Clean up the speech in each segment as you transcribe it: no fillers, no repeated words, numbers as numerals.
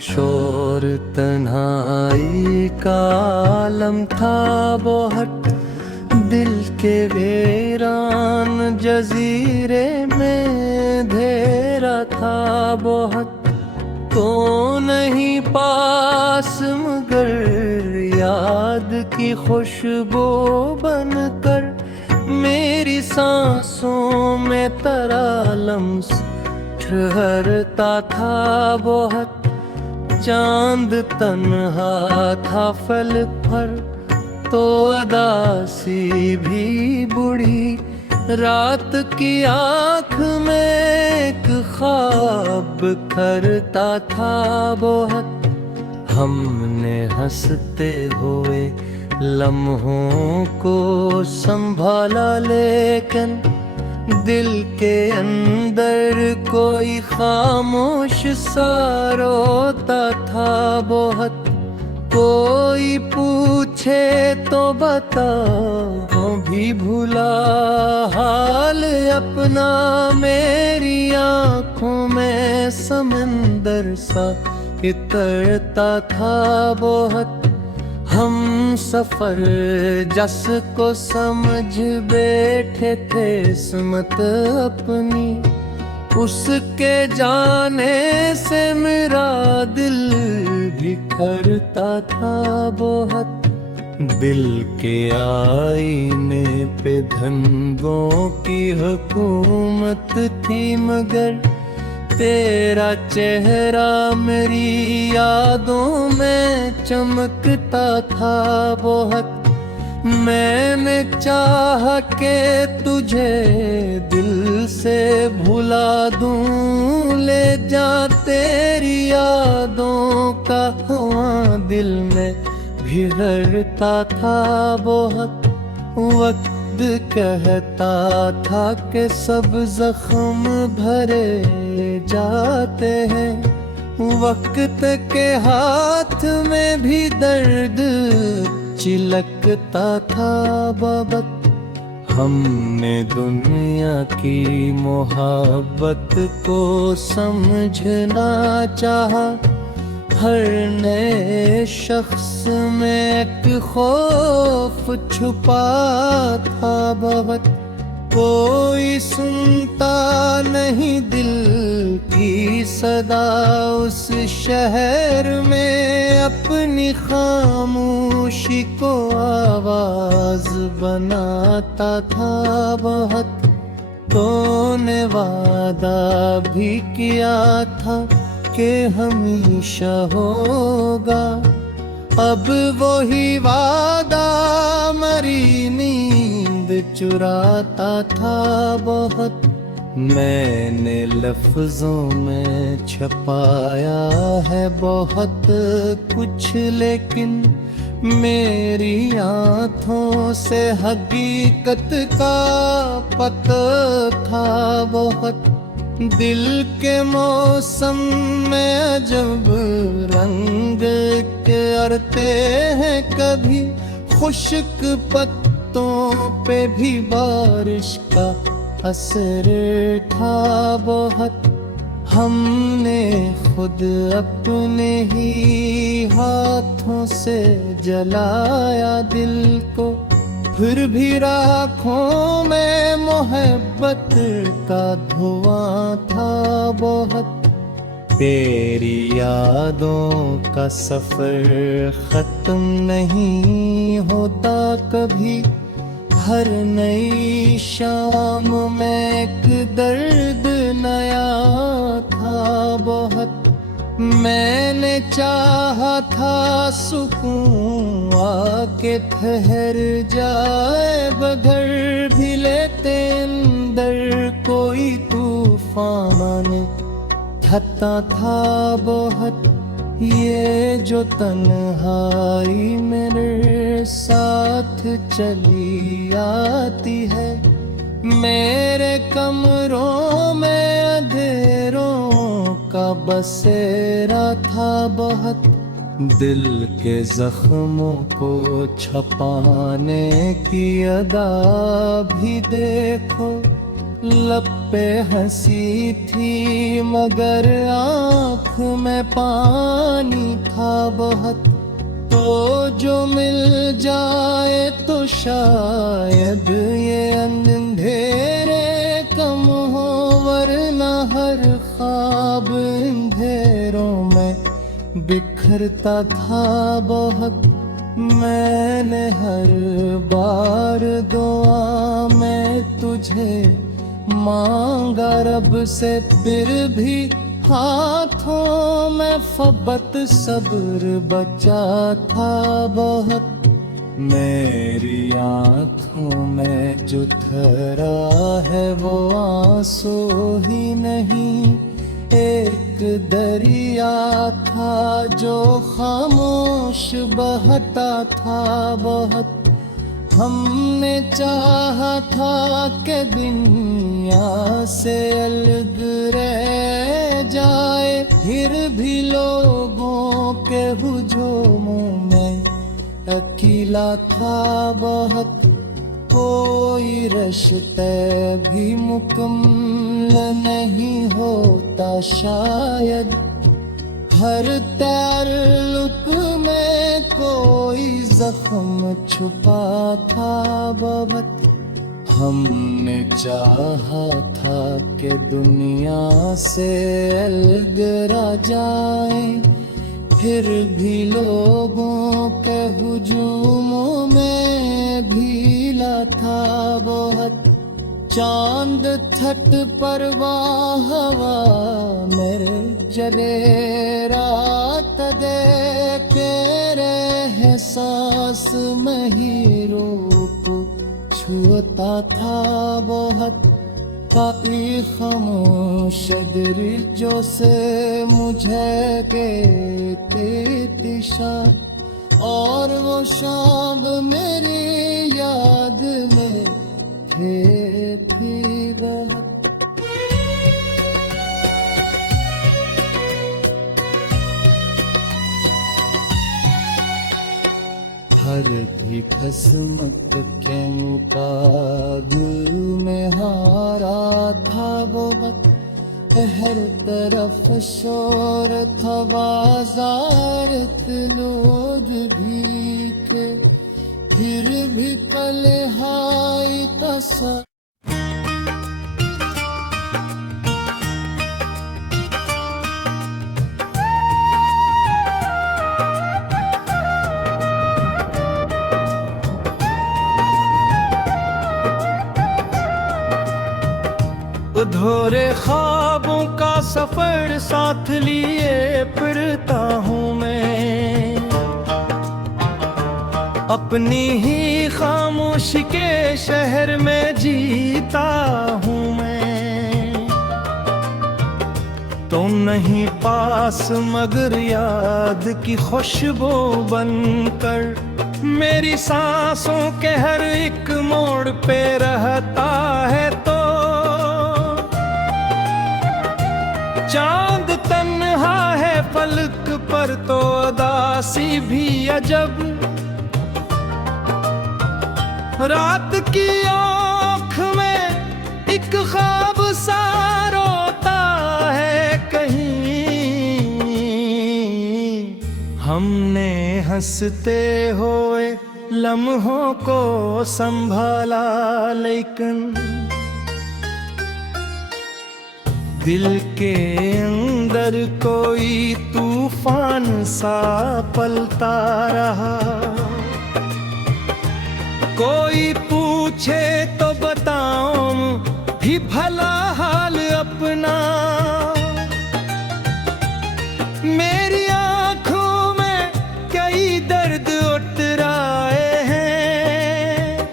शोर तन्हाई का आलम था बहुत, दिल के वीरान जजीरे में अंधेरा था बहुत। तो नहीं पास मगर याद की खुशबू बनकर मेरी सांसों में तरालम्स ठहरता था बहुत। चांद तन्हा था फल पर तो अदासी भी बुढ़ी, रात की आँख में एक ख्वाब करता था बहुत। हमने हंसते हुए लम्हों को संभाला, लेकिन दिल के अंदर कोई खामोश सा रोता था बहुत। कोई पूछे तो बताओ भी भूला हाल अपना, मेरी आँखों में समंदर सा इतरता था बहुत। हम सफर जस को समझ बैठे थे किस्मत अपनी, उसके जाने से मेरा दिल बिखरता था बहुत। दिल के आईने पे धनगों की हुकूमत थी, मगर तेरा चेहरा मेरी यादों में चमकता था बहुत। मैंने चाहा के तुझे दिल से भुला दूं, ले जा तेरी यादों का धुआं दिल में बिखरता था बहुत। वक्त कहता था कि सब जख्म भरे जाते हैं, वक्त के हाथ में भी दर्द चिलकता था बहुत। हमने दुनिया की मोहब्बत को समझना चाहा, हर नए शख्स में एक खौफ छुपा था बहुत। कोई सुनता नहीं दिल की सदा उस शहर में, अपनी खामोशी को आवाज बनाता था बहुत। तूने वादा भी किया था कि हमेशा होगा, अब वही वादा मरी नींद चुराता था बहुत। मैंने लफ्जों में छपाया है बहुत कुछ, लेकिन मेरी आँखों से हकीकत का पता था बहुत। दिल के मौसम में अजब रंग के अरते हैं, कभी खुश्क पत्तों पे भी बारिश का असर था बहुत। हमने खुद अपने ही हाथों से जलाया दिल को, फिर भी राखों में मोहब्बत का धुआं था बहुत। तेरी यादों का सफर खत्म नहीं होता कभी, हर नई शाम में एक दर्द नया था बहुत। मैंने चाहा था सुकून आके ठहर जाए, बगर भी लेते अंदर कोई तूफान थता था बहुत। ये जो तन्हाई मेरे साथ चली आती है, मेरे कमरों में अंधेरों का बसेरा था बहुत। दिल के जख्मों को छपाने की अदा भी देखो, लब पे हंसी थी मगर आँख में पानी था बहुत। तो जो मिल जाए तो शायद ये अंधेरे कम हो, वरना हर ख्वाब अंधेरों में बिखरता था बहुत। मैंने हर बार दुआ में तुझे मांगा रब से, फिर भी हाथों में फ़क़त सब्र बचा था बहुत। मेरी आँखों में जो ठहरा है वो आंसू ही नहीं, एक दरिया था जो खामोश बहता था बहुत। हमने चाहा था कि दुनिया से अलग रह जाए, फिर भी लोगों के हुजूमों में अकेला था बहुत। कोई रिश्ते भी मुकम्मल नहीं होता शायद, हर ताल्लुक में कोई जख्म छुपा था बहुत। हमने चाहा था कि दुनिया से अलग रह जाए, फिर भी लोगों के हुजूमों में भीला था बहुत। चांद छत परवाह हवा मेरे जले, रात दे तेरे एहसास में ही रूप छुता था बहुत। काफी खामोश दिल से मुझे कहते दिशा, और वो शाम मेरी याद में थे भी बहुत। हर भी किस्मत के मुकाबले में हारा था बहुत। हर तरफ शोर था, बाजार लोग भी थे, फिर भी पले हाय तसा। अधूरे ख्वाबों का सफर साथ लिए फिरता हूँ मैं, अपनी ही खामोशी के शहर में जीता हूँ मैं। तुम नहीं पास मगर याद की खुशबू बनकर मेरी सांसों के हर एक मोड़ पे रहता है। तो चांद तन्हा है फलक पर तो उदासी भी अजब, रात की आँख में एक ख्वाब सा रोता है कहीं। हमने हंसते हुए लम्हों को संभाला, लेकिन दिल के अंदर कोई तूफान सा पलता रहा। कोई पूछे तो बताऊं भी भला हाल अपना, मेरी आंखों में कई दर्द उतराए हैं।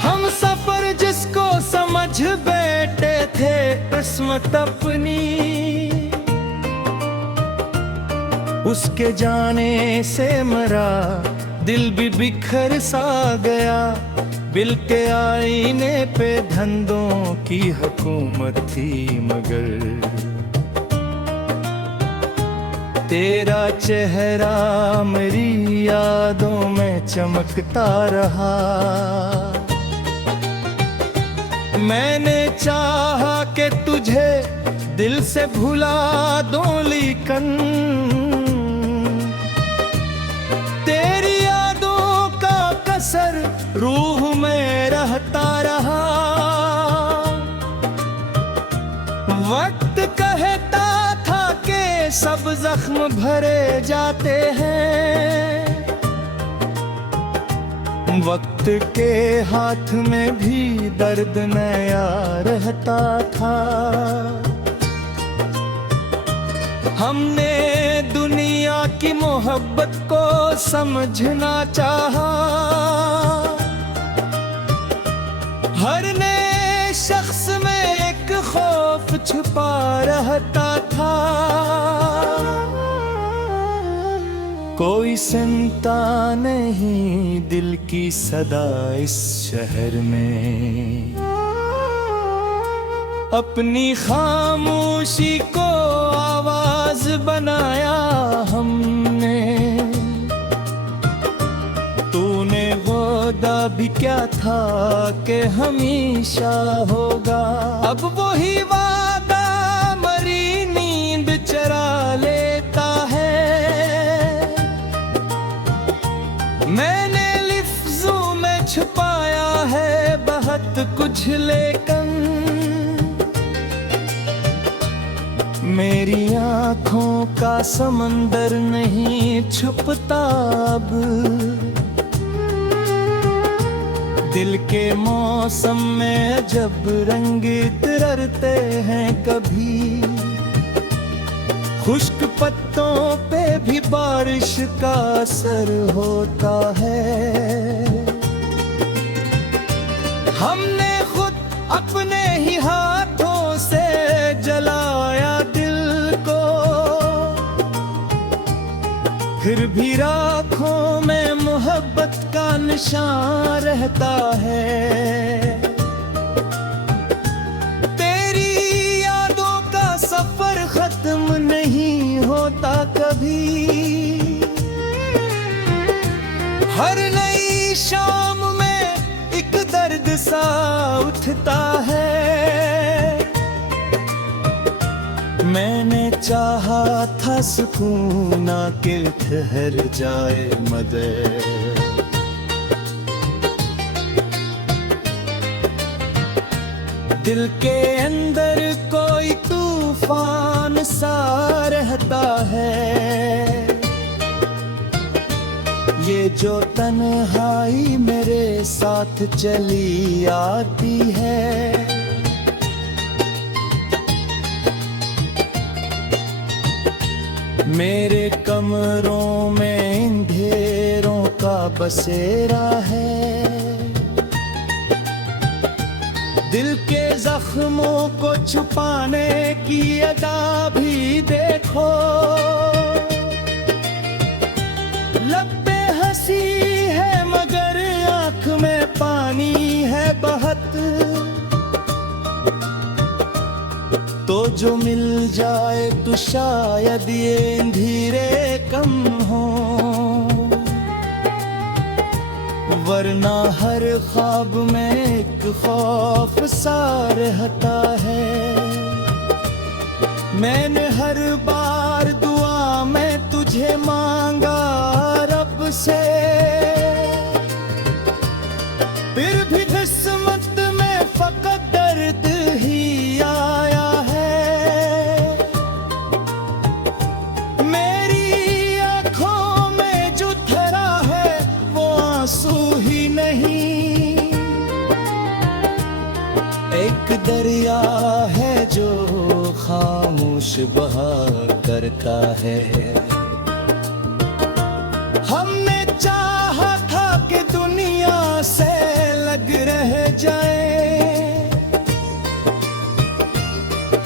हम सफर जिसको समझ बैठे थे किस्मत अपनी, उसके जाने से मरा दिल भी बिखर सा गया। बिल के आईने पे धंधों की हुकूमत थी मगर तेरा चेहरा मेरी यादों में चमकता रहा। मैंने चाहा कि तुझे दिल से भुला दूं, लेकिन तेरी यादों का कसर रूह में रहता रहा। वक्त कहता था कि सब जख्म भरे जाते हैं, वक्त के हाथ में भी दर्द नया रहता था। हमने दुनिया की मोहब्बत को समझना चाहा, हर नए शख्स में एक खौफ छुपा रहता था। कोई सुनता नहीं दिल की सदा इस शहर में, अपनी खामोशी को आवाज बनाया हमने। तूने वादा भी क्या था कि हमेशा होगा, अब वही वादा मरी नींद चरा लेता है। मैंने लिफ्ज़ों में छुपाया है बहुत कुछ, लेकिन मेरी आँखों का समंदर नहीं छुपता अब। दिल के मौसम में जब रंग इतरते हैं कभी, खुश्क पत्तों पे भी बारिश का असर होता है। हमने खुद अपने ही हाथों से जलाया दिल को, फिर भी राखों में मोहब्बत का निशान रहता है। तेरी यादों का सफर खत्म नहीं होता कभी, हर नई शाम में एक दर्द सा उठता है। मैंने चाहा था सुकून आके ठहर जाए मगर, दिल के अंदर कोई तूफान सा रहता है। ये जो तन्हाई मेरे साथ चली आती है, मेरे कमरों में अंधेरों का बसेरा है। दिल के जख्मों को छुपाने की अदा भी देखो, लब पे हंसी है मगर आँख में पानी है बहुत। तो जो मिल जाए तो शायद ये धीरे कम हो, वरना हर ख्वाब में एक खौफ सा रहता है। मैंने हर बार दुआ में तुझे मांगा रब से, फिर भी किस्मत में फकत दर्द ही आया है। मेरी आँखों में जो ठहरा है वो आंसू ही नहीं, एक दरिया है जो खामोश बहा करता है। हमने चाहा था कि दुनिया से लग रह जाए,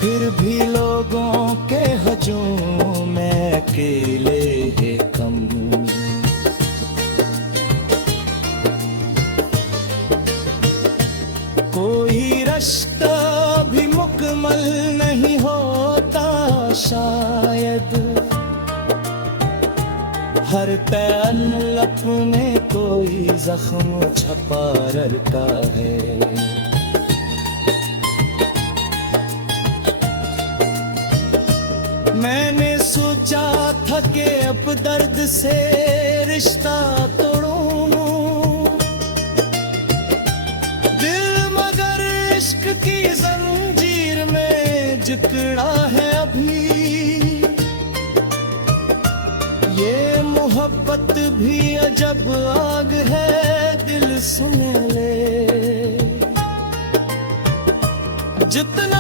फिर भी लोगों के हजूम में अकेले है कम। कोई रास्ता भी मुकम्मल नहीं होता शायद, हर तअल्लुक़ में कोई जख्म छपा रहता है। सोचा था कि अब दर्द से रिश्ता तोड़ूं दिल, मगर इश्क की जंजीर में जकड़ा है अभी। ये मोहब्बत भी अजब आग है, दिल सुन ले। जितना